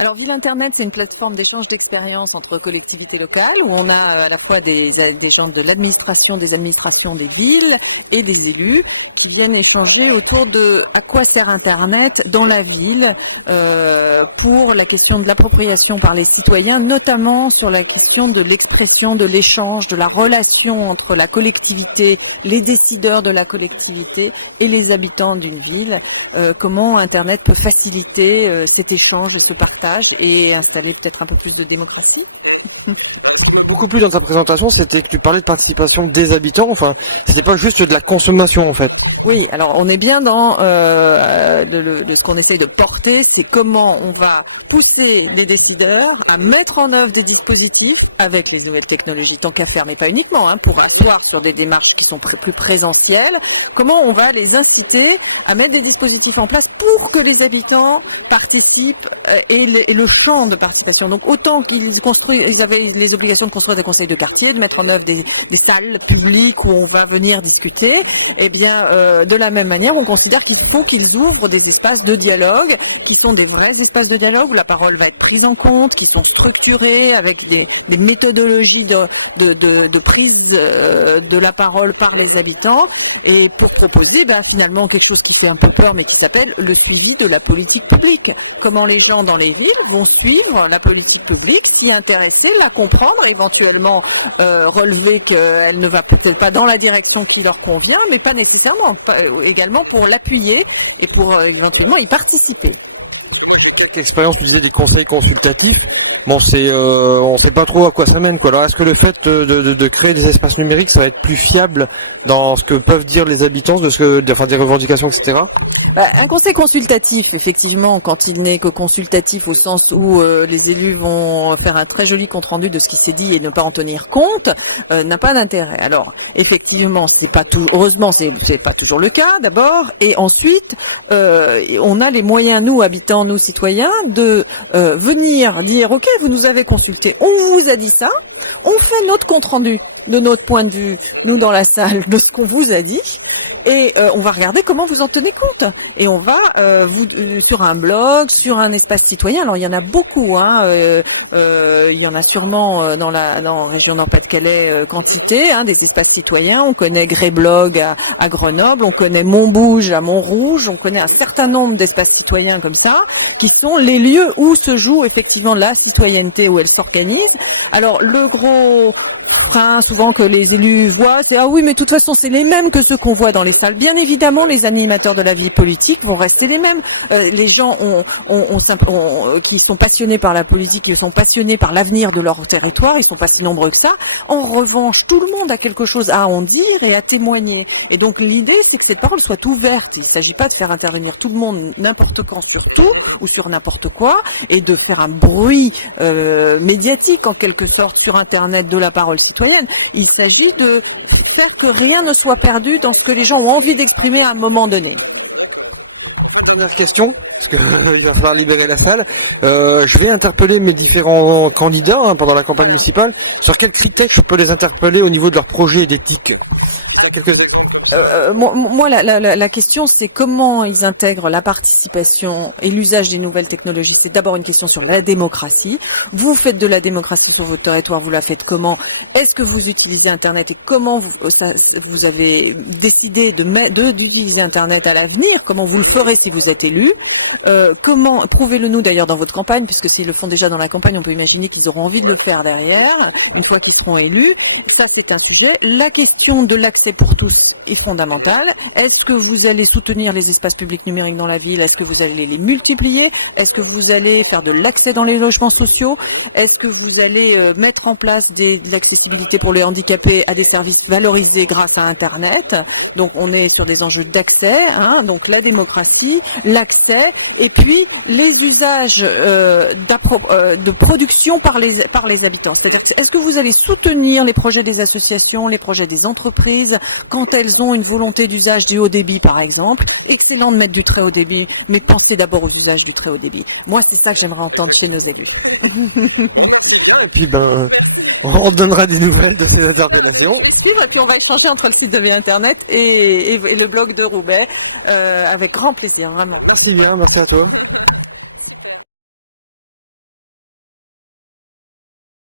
Alors, Ville Internet, c'est une plateforme d'échange d'expériences entre collectivités locales où on a à la fois des gens de l'administration, des administrations des villes et des élus qui viennent échanger autour de à quoi sert Internet dans la ville pour la question de l'appropriation par les citoyens, notamment sur la question de l'expression, de l'échange, de la relation entre la collectivité, les décideurs de la collectivité et les habitants d'une ville. Comment Internet peut faciliter cet échange, ce partage et installer peut-être un peu plus de démocratie. Beaucoup plus dans ta présentation, c'était que tu parlais de participation des habitants, enfin, c'était pas juste de la consommation en fait. Oui, alors on est bien dans de ce qu'on essaie de porter, c'est comment on va pousser les décideurs à mettre en œuvre des dispositifs avec les nouvelles technologies, tant qu'à faire, mais pas uniquement, pour asseoir sur des démarches qui sont plus présentielles, comment on va les inciter à mettre des dispositifs en place pour que les habitants participent et le champ de participation. Donc autant qu'ils avaient les obligations de construire des conseils de quartier, de mettre en œuvre des salles publiques où on va venir discuter, eh bien de la même manière, on considère qu'il faut qu'ils ouvrent des espaces de dialogue qui sont des vrais espaces de dialogue où la parole va être prise en compte, qui sont structurés avec des méthodologies de prise de la parole par les habitants et pour proposer finalement quelque chose qui fait un peu peur mais qui s'appelle le suivi de la politique publique. Comment les gens dans les villes vont suivre la politique publique, s'y intéresser, la comprendre, éventuellement relever qu'elle ne va peut-être pas dans la direction qui leur convient, mais pas nécessairement, également pour l'appuyer et pour éventuellement y participer. Quelle expérience, tu disais des conseils consultatifs. Bon, on sait pas trop à quoi ça mène, quoi. Alors, est-ce que le fait de créer des espaces numériques, ça va être plus fiable dans ce que peuvent dire les habitants, des revendications, etc. Un conseil consultatif, effectivement, quand il n'est que consultatif au sens où les élus vont faire un très joli compte rendu de ce qui s'est dit et ne pas en tenir compte, n'a pas d'intérêt. Alors, effectivement, heureusement, c'est pas toujours le cas, d'abord, et ensuite, on a les moyens, nous habitants, nous citoyens, de venir dire, ok, vous nous avez consulté, on vous a dit ça, on fait notre compte rendu de notre point de vue, nous dans la salle, de ce qu'on vous a dit, et on va regarder comment vous en tenez compte. Et on va sur un blog, sur un espace citoyen. Alors il y en a beaucoup, il y en a sûrement dans la région Nord-Pas-de-Calais quantité, des espaces citoyens. On connaît Greyblog à Grenoble, on connaît Montbouge à Montrouge, on connaît un certain nombre d'espaces citoyens comme ça, qui sont les lieux où se joue effectivement la citoyenneté, où elle s'organise. Alors le gros frein souvent que les élus voient, c'est oui, mais de toute façon c'est les mêmes que ceux qu'on voit dans les salles. Bien évidemment, les animateurs de la vie politique vont rester les mêmes. Les gens qui sont passionnés par la politique, qui sont passionnés par l'avenir de leur territoire, ils sont pas si nombreux que ça. En revanche, tout le monde a quelque chose à en dire et à témoigner. Et donc l'idée, c'est que cette parole soit ouverte. Il ne s'agit pas de faire intervenir tout le monde n'importe quand sur tout ou sur n'importe quoi et de faire un bruit médiatique en quelque sorte sur Internet de la parole citoyenne. Il s'agit de faire que rien ne soit perdu dans ce que les gens ont envie d'exprimer à un moment donné. Première question, parce que il va falloir libérer la salle. Je vais interpeller mes différents candidats pendant la campagne municipale. Sur quels critères je peux les interpeller au niveau de leur projet d'éthique? Moi, la question, c'est comment ils intègrent la participation et l'usage des nouvelles technologies. C'est d'abord une question sur la démocratie. Vous faites de la démocratie sur votre territoire, vous la faites comment? Est-ce que vous utilisez Internet et comment vous avez décidé d'utiliser Internet à l'avenir? Comment vous le ferez si vous êtes élu? Comment, prouvez-le nous d'ailleurs dans votre campagne, puisque s'ils le font déjà dans la campagne, on peut imaginer qu'ils auront envie de le faire derrière, une fois qu'ils seront élus. Ça, c'est un sujet. La question de l'accès pour tous est fondamentale. Est-ce que vous allez soutenir les espaces publics numériques dans la ville? Est-ce que vous allez les multiplier? Est-ce que vous allez faire de l'accès dans les logements sociaux? Est-ce que vous allez mettre en place de l'accessibilité pour les handicapés à des services valorisés grâce à Internet? Donc, on est sur des enjeux d'accès, donc la démocratie, l'accès, et puis les usages de production par les habitants. C'est-à-dire, est-ce que vous allez soutenir les projets des associations, les projets des entreprises, quand elles ont une volonté d'usage du haut débit, par exemple? Excellent de mettre du très haut débit, mais pensez d'abord aux usages du très haut débit. Moi, c'est ça que j'aimerais entendre chez nos élus. Et puis, on donnera des nouvelles de ces interpellations. Oui, et puis on va échanger entre le site de Ville Internet et le blog de Roubaix, avec grand plaisir, vraiment. Merci bien, merci à toi.